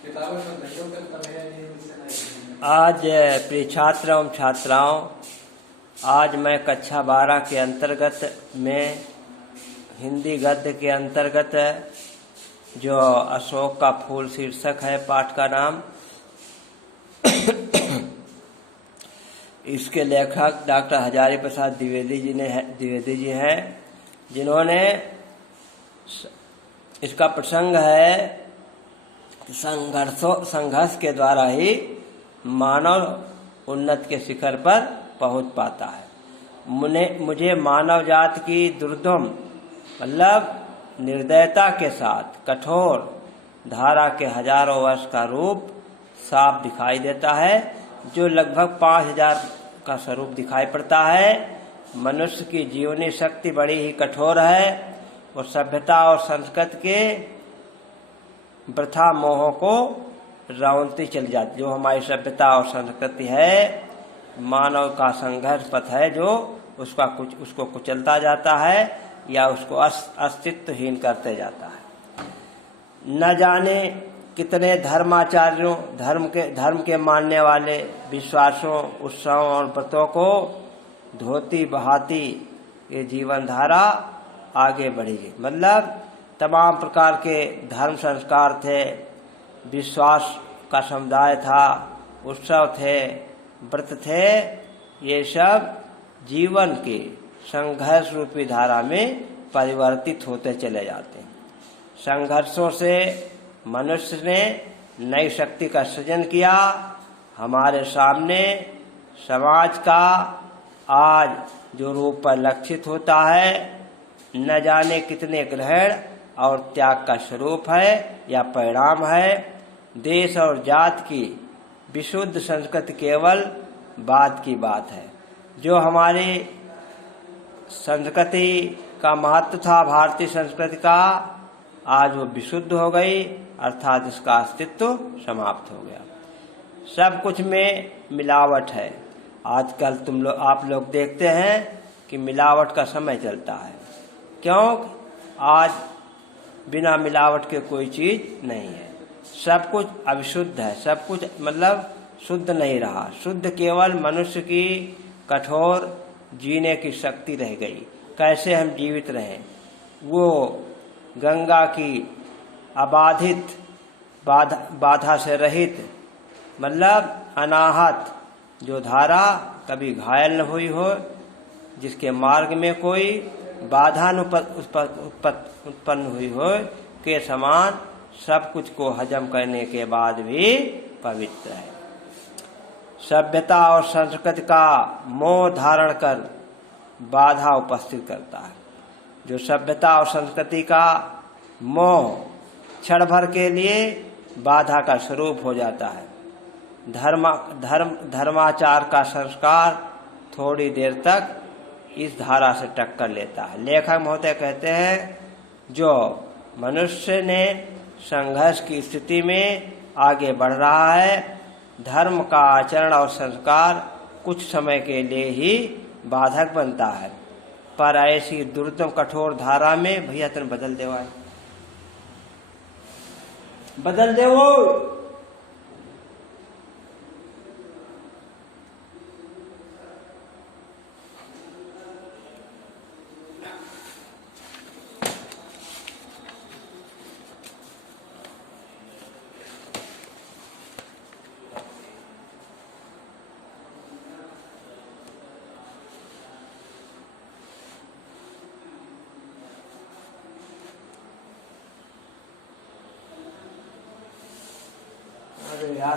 आज प्रिय छात्र एवं छात्राओं, आज मैं कक्षा 12 के अंतर्गत में हिंदी गद्य के अंतर्गत जो अशोक का फूल शीर्षक है पाठ का नाम, इसके लेखक डॉक्टर हजारी प्रसाद द्विवेदी जी हैं, जिन्होंने इसका प्रसंग है संघर्ष के द्वारा ही मानव उन्नत के शिखर पर पहुंच पाता है। मुझे मानव जात की दुर्दम मतलब निर्दयता के साथ कठोर धारा के हजारों वर्ष का रूप साफ दिखाई देता है, जो लगभग 5000 का स्वरूप दिखाई पड़ता है। मनुष्य की जीवनी शक्ति बड़ी ही कठोर है और सभ्यता और संस्कृति के प्रथा मोहों को रौंदती चली जाती। जो हमारी सभ्यता और संस्कृति है, मानव का संघर्ष पथ है, जो उसको कुचलता जाता है या उसको अस्तित्वहीन करते जाता है। न जाने कितने धर्माचार्यों, धर्म के मानने वाले विश्वासों, उत्सवों और व्रतों को धोती बहाती ये जीवन धारा आगे बढ़ी। मतलब तमाम प्रकार के धर्म संस्कार थे, विश्वास का समुदाय था, उत्सव थे, व्रत थे, ये सब जीवन के संघर्ष रूपी धारा में परिवर्तित होते चले जाते हैं। संघर्षों से मनुष्य ने नई शक्ति का सृजन किया। हमारे सामने समाज का आज जो रूप परिलक्षित होता है, न जाने कितने ग्रहण और त्याग का स्वरूप है या परिणाम है। देश और जात की विशुद्ध संस्कृति केवल बात की बात है। जो हमारी संस्कृति का महत्व था, भारतीय संस्कृति का, आज वो विशुद्ध हो गई, अर्थात इसका अस्तित्व समाप्त हो गया। सब कुछ में मिलावट है। आजकल आप लोग देखते हैं कि मिलावट का समय चलता है। क्यों? आज बिना मिलावट के कोई चीज नहीं है। सब कुछ अविशुद्ध है, सब कुछ मतलब शुद्ध नहीं रहा। शुद्ध केवल मनुष्य की कठोर जीने की शक्ति रह गई। कैसे हम जीवित रहें, वो गंगा की अबाधित बाधा से रहित मतलब अनाहत जो धारा कभी घायल न हुई हो, जिसके मार्ग में कोई बाधा उत्पन्न हुई हो, के समान सब कुछ को हजम करने के बाद भी पवित्र है। सभ्यता और संस्कृति का मोह धारण कर बाधा उपस्थित करता है। जो सभ्यता और संस्कृति का मोह क्षण भर के लिए बाधा का स्वरूप हो जाता है। धर्माचार का संस्कार थोड़ी देर तक इस धारा से टक्कर लेता है। लेखक महोदय कहते हैं, जो मनुष्य ने संघर्ष की स्थिति में आगे बढ़ रहा है, धर्म का आचरण और संस्कार कुछ समय के लिए ही बाधक बनता है, पर ऐसी दुर्दम कठोर धारा में भैया तुम बदल दे वो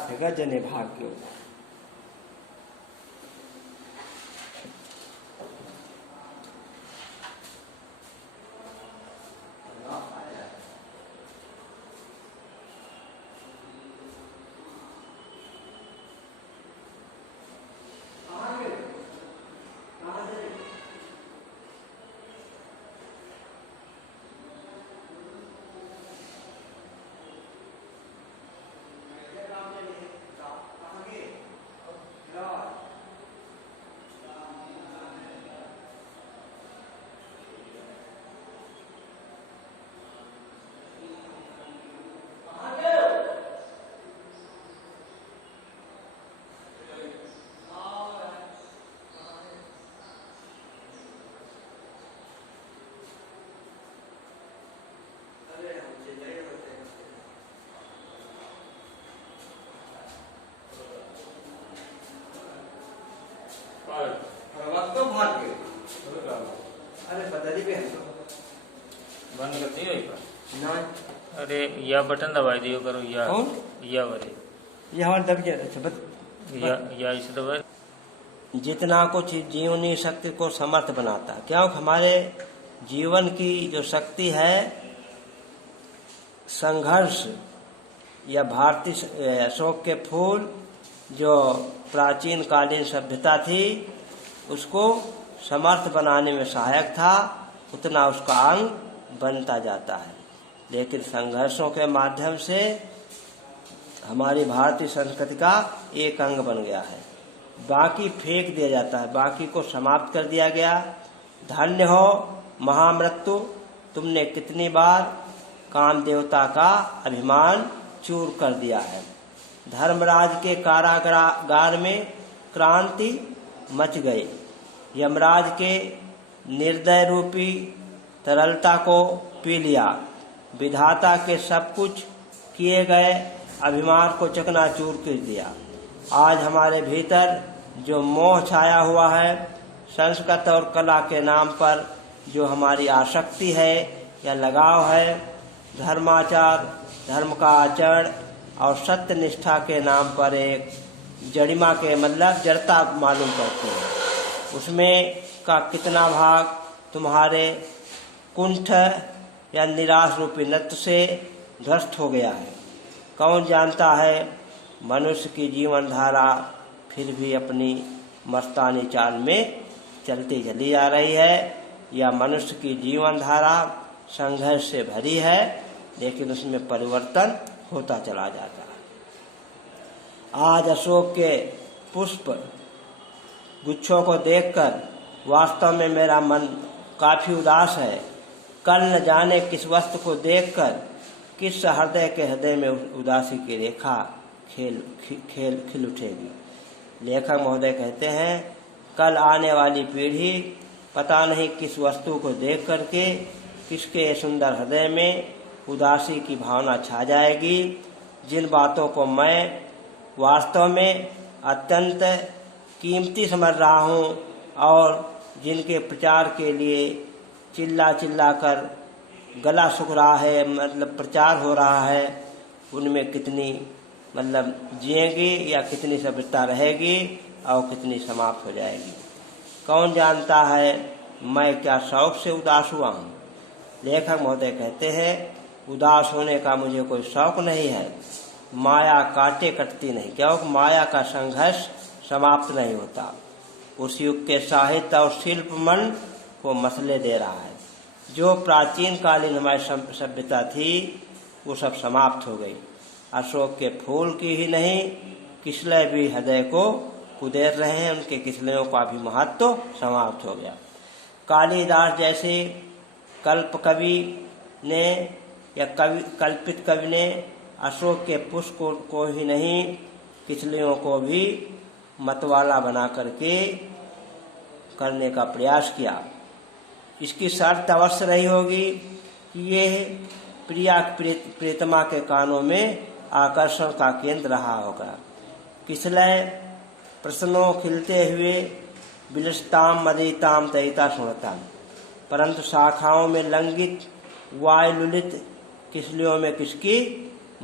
से गजने भाग्यो। अरे या बटन दबाई दियो करो या कौन? या वरे ये हमारे दब गया। अच्छा या इसे दबाए। जितना कुछ जीवनी शक्ति को समर्थ बनाता है, क्योंकि हमारे जीवन की जो शक्ति है संघर्ष, या भारतीय अशोक के फूल जो प्राचीन कालीन सभ्यता थी उसको समर्थ बनाने में सहायक था, उतना उसका अंग बनता जाता है। लेकिन संघर्षों के माध्यम से हमारी भारतीय संस्कृति का एक अंग बन गया है, बाकी फेंक दिया जाता है, बाकी को समाप्त कर दिया गया। धन्य हो महामृत्यु, तुमने कितनी बार काम देवता का अभिमान चूर कर दिया है। धर्मराज के कारागार में क्रांति मच गई, यमराज के निर्दय रूपी तरलता को पी लिया, विधाता के सब कुछ किए गए अभिमान को चकनाचूर कर दिया। आज हमारे भीतर जो मोह छाया हुआ है, संस्कृत और कला के नाम पर जो हमारी आसक्ति है या लगाव है, धर्माचार, धर्म का आचरण और सत्य निष्ठा के नाम पर एक जड़िमा के मतलब जड़ता मालूम करते हैं, उसमें का कितना भाग तुम्हारे कुंठ या निराश रूपी नृत्य से ध्वस्त हो गया है। कौन जानता है मनुष्य की जीवन धारा फिर भी अपनी मस्तानी चाल में चलती चली जा रही है, या मनुष्य की जीवन धारा संघर्ष से भरी है, लेकिन उसमें परिवर्तन होता चला जाता है। आज अशोक के पुष्प गुच्छों को देखकर वास्तव में मेरा मन काफी उदास है। कल न जाने किस वस्तु को देखकर किस हृदय में उदासी की रेखा खिल उठेगी। लेखक महोदय कहते हैं, कल आने वाली पीढ़ी पता नहीं किस वस्तु को देख करके किसके सुंदर हृदय में उदासी की भावना छा जाएगी। जिन बातों को मैं वास्तव में अत्यंत कीमती समझ रहा हूँ और जिनके प्रचार के लिए चिल्ला चिल्ला कर गला सूख रहा है, मतलब प्रचार हो रहा है, उनमें कितनी मतलब जिएंगी या कितनी सभ्यता रहेगी और कितनी समाप्त हो जाएगी। कौन जानता है मैं क्या शौक से उदास हुआ हूँ। लेखक महोदय कहते हैं, उदास होने का मुझे कोई शौक नहीं है, माया काटे कटती नहीं, क्योंकि माया का संघर्ष समाप्त नहीं होता। उस युग के साहित्य और शिल्प मन को मसले दे रहा है। जो प्राचीन कालीन हमारी सभ्यता थी वो सब समाप्त हो गई। अशोक के फूल की ही नहीं, किसलय भी हृदय को कुदेर रहे हैं, उनके किसलयों का भी महत्व समाप्त हो गया। कालिदास जैसे कल्प कवि ने या कल्पित कवि ने अशोक के पुष्प को ही नहीं, किसलियों को भी मतवाला बना करके करने का प्रयास किया। इसकी शर्त अवश्य रही होगी कि ये प्रिया प्रियतमा के कानों में आकर्षण का केंद्र रहा होगा। किसलय प्रसन्नों खिलते हुए बिलस्ताम मदिताम तयिता सुनताम, परंतु शाखाओं में लंगित वायुलुलित किसलियों में किसकी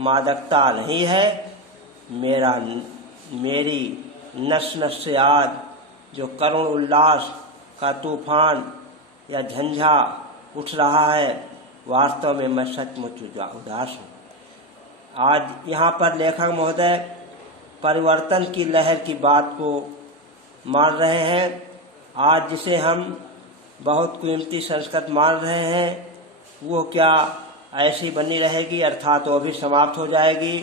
मादकता नहीं है। मेरी नस नस से आज जो करुण उल्लास का तूफान या झंझा उठ रहा है, वास्तव में मैं सचमुच उदास हूँ। आज यहाँ पर लेखक महोदय परिवर्तन की लहर की बात को मान रहे हैं। आज जिसे हम बहुत कीमती संस्कृत मान रहे हैं, वो क्या ऐसी बनी रहेगी, अर्थात वो भी समाप्त हो जाएगी।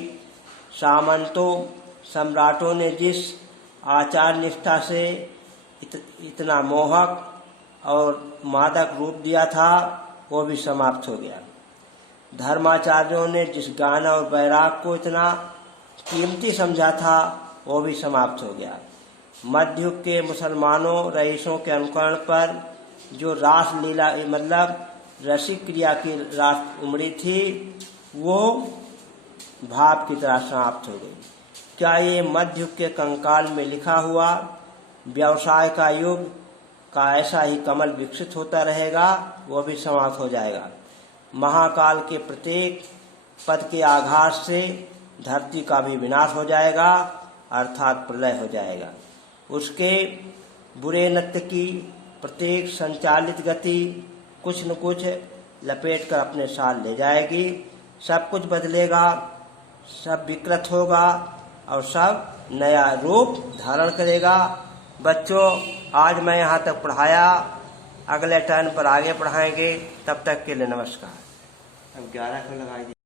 सामंतों सम्राटों ने जिस आचार निष्ठा से इतना मोहक और मादक रूप दिया था, वो भी समाप्त हो गया। धर्माचार्यों ने जिस ज्ञान और वैराग को इतना कीमती समझा था, वो भी समाप्त हो गया। मध्ययुग के मुसलमानों रईसों के अनुकरण पर जो रास लीला मतलब रसिक क्रिया की रास उमड़ी थी, वो भाव की तरह समाप्त हो गई। क्या ये मध्ययुग के कंकाल में लिखा हुआ व्यवसाय का युग का ऐसा ही कमल विकसित होता रहेगा? वो भी समाप्त हो जाएगा। महाकाल के प्रत्येक पद के आघात से धरती का भी विनाश हो जाएगा, अर्थात प्रलय हो जाएगा। उसके बुरे नृत्य की प्रत्येक संचालित गति कुछ न कुछ लपेट कर अपने साथ ले जाएगी। सब कुछ बदलेगा, सब विकृत होगा और सब नया रूप धारण करेगा। बच्चों, आज मैं यहाँ तक पढ़ाया, अगले टर्न पर आगे पढ़ाएंगे। तब तक के लिए नमस्कार। अब 11 को लगाई